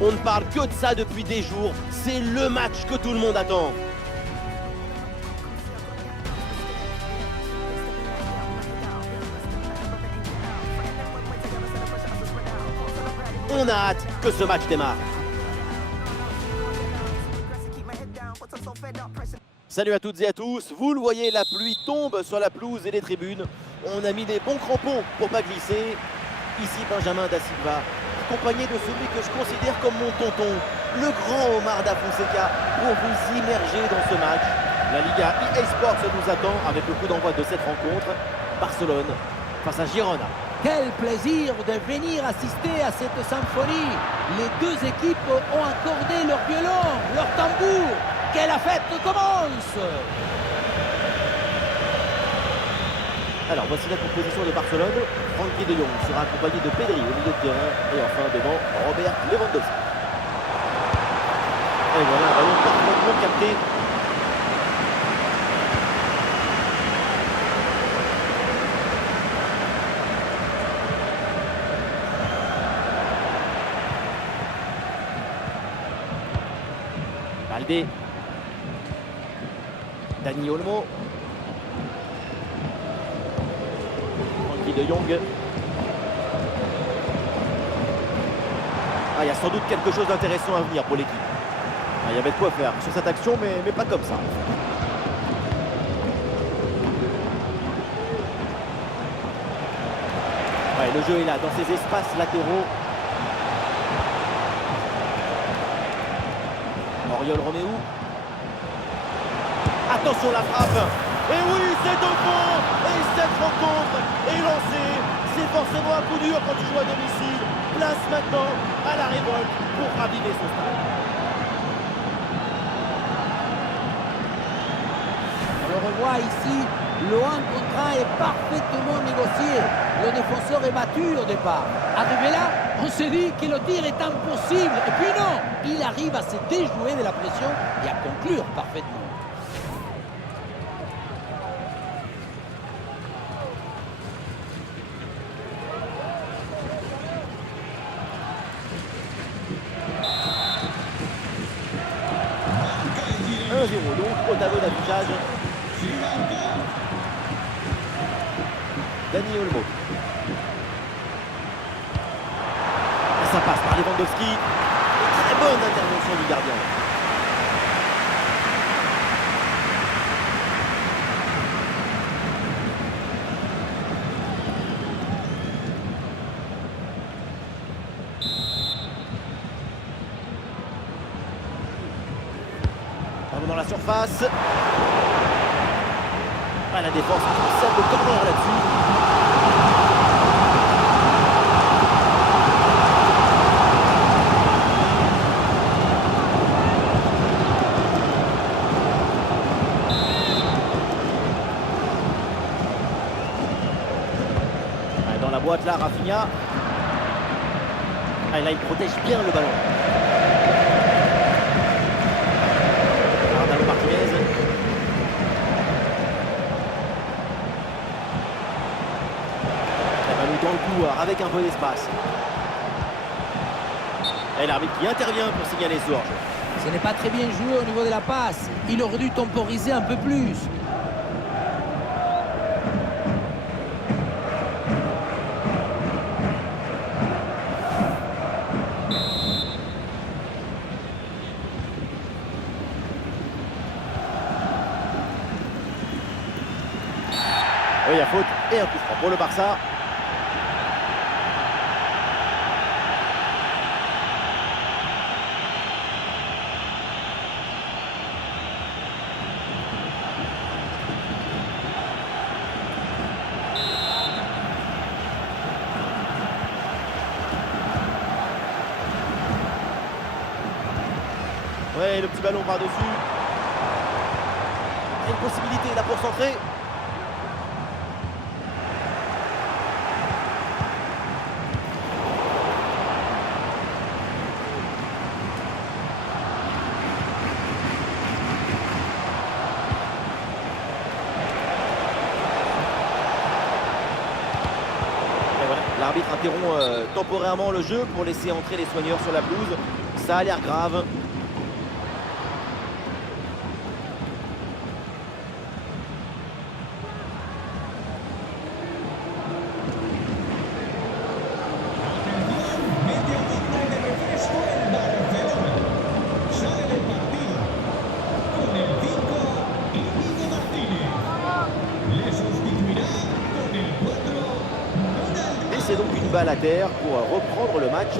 On ne parle que de ça depuis des jours. C'est le match que tout le monde attend. On a hâte que ce match démarre. Salut à toutes et à tous. Vous le voyez, la pluie tombe sur la pelouse et les tribunes. On a mis des bons crampons pour pas glisser. Ici Benjamin da Silva, accompagné de celui que je considère comme mon tonton, le grand Omar da Fonseca, pour vous immerger dans ce match. La Liga EA Sports nous attend avec le coup d'envoi de cette rencontre. Barcelone face à Girona. Quel plaisir de venir assister à cette symphonie. Les deux équipes ont accordé leur violon, leur tambour. Que la fête commence! Alors voici la composition de Barcelone. Frenkie de Jong sera accompagné de Pedri au milieu de terrain et enfin devant Robert Lewandowski. Et voilà un ballon parfaitement capté. Balde. Dani Olmo. Frenkie de Jong. Il y a sans doute quelque chose d'intéressant à venir pour l'équipe. Il y avait de quoi faire sur cette action, mais pas comme ça. Ouais, le jeu est là, dans ces espaces latéraux. Oriol Roméo. Attention la frappe. Et oui, c'est au fond. Et cette rencontre est lancée. C'est forcément un coup dur quand tu joues à domicile. Place maintenant à la révolte pour raviver son stade. On le revoit ici, le 1 contre 1 est parfaitement négocié. Le défenseur est battu au départ. Arrivé là, on s'est dit que le tir est impossible. Et puis non, il arrive à se déjouer de la pression et à conclure parfaitement. Donc au tableau d'affichage. Dani Olmo. Et ça passe par Lewandowski. Et très bonne intervention du gardien. Dans la surface. La défense cède le corner là-dessus. Dans la boîte là, Rafinha. Là, il protège bien le ballon. Dans le couloir avec un peu d'espace. Et l'arbitre qui intervient pour signaler ce hors-jeu. Ce n'est pas très bien joué au niveau de la passe. Il aurait dû temporiser un peu plus. Oui, il y a faute et un coup franc pour le Barça. Ouais, le petit ballon par-dessus. Il y a une possibilité là pour centrer. L'arbitre interrompt temporairement le jeu pour laisser entrer les soigneurs sur la pelouse. Ça a l'air grave. C'est donc une balle à terre pour reprendre le match.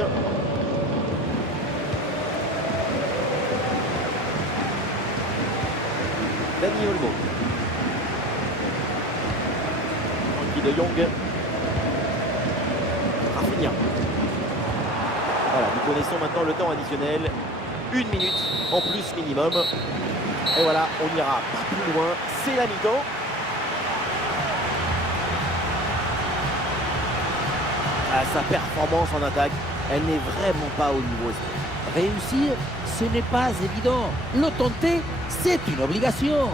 Dani Olmo. Frankie de Jong. Rafinha. Voilà, nous connaissons maintenant le temps additionnel. 1 minute en plus minimum. Et voilà, on n'ira pas plus loin. C'est la mi-temps. Sa performance en attaque, elle n'est vraiment pas au niveau. Réussir, ce n'est pas évident. Le tenter, c'est une obligation.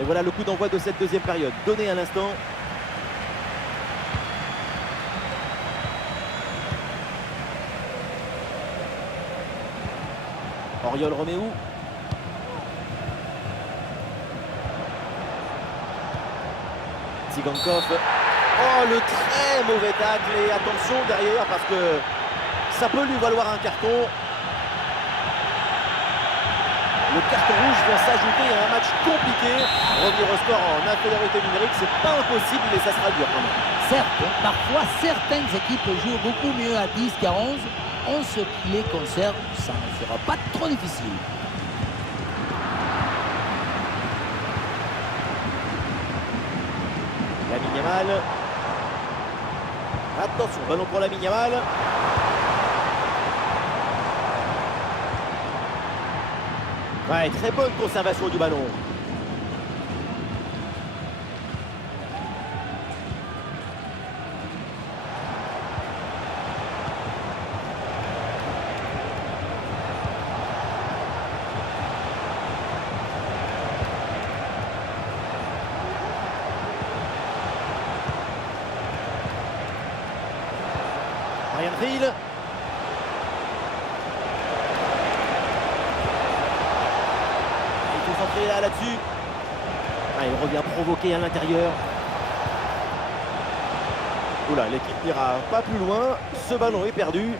Et voilà le coup d'envoi de cette deuxième période, donné à l'instant. Oriol Roméo. Tsigankov. Oh, le très mauvais tacle. Et attention derrière parce que ça peut lui valoir un carton. Le carton rouge vient s'ajouter à un match compliqué. Revenir au score en infériorité numérique, c'est pas impossible, mais ça sera dur quand même. Certes, parfois certaines équipes jouent beaucoup mieux à 10 qu'à 11. On se les conserve, ça ne sera pas trop difficile. Lamine Yamal. Attention, ballon pour Lamine Yamal. Ouais, très bonne conservation du ballon. Ryan Friel. Là-dessus. Il revient provoquer à l'intérieur. Oula, l'équipe n'ira pas plus loin. Ce ballon est perdu.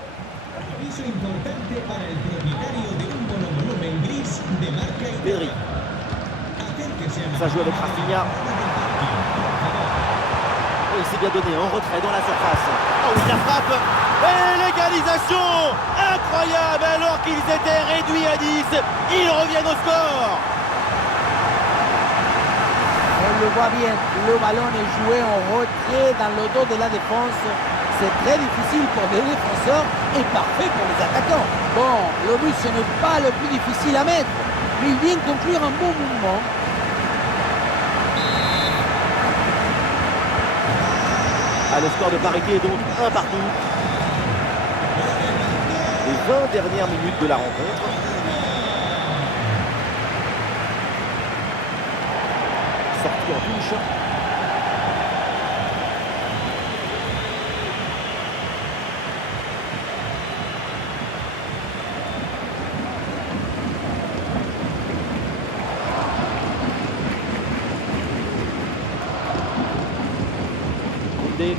Pedri. Ça joue avec Rafinha. Il s'est bien donné en retrait dans la surface. Oh oui, la frappe. Et l'égalisation. Incroyable. Alors qu'ils étaient réduits à 10, ils reviennent au score. On le voit bien, le ballon est joué en retrait dans le dos de la défense. C'est très difficile pour les défenseurs et parfait pour les attaquants. Bon, le but ce n'est pas le plus difficile à mettre, mais il vient conclure un bon mouvement. Le score de parité est donc 1 partout. Les 20 dernières minutes de la rencontre. Sortie en touche. Koundé.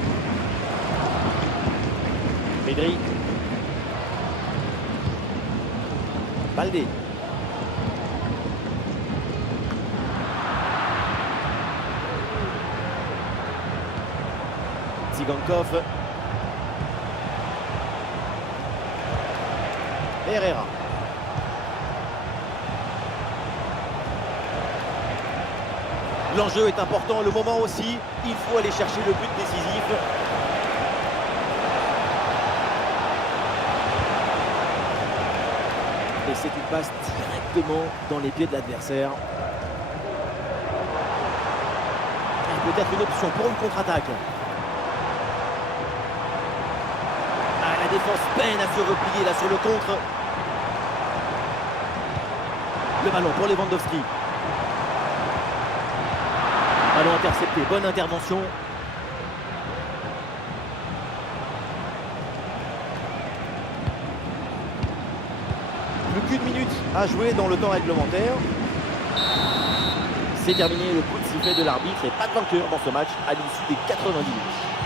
Pedri. Baldé. Tsigankov. Herrera. L'enjeu est important, le moment aussi. Il faut aller chercher le but décisif. Et c'est une passe directement dans les pieds de l'adversaire. Peut-être une option pour une contre-attaque. Ah, la défense peine à se replier là sur le contre. Le ballon pour Lewandowski. Ballon intercepté, bonne intervention. Plus qu'une minute à jouer dans le temps réglementaire. C'est terminé, le coup de sifflet de l'arbitre et pas de vainqueur dans ce match à l'issue des 90 minutes.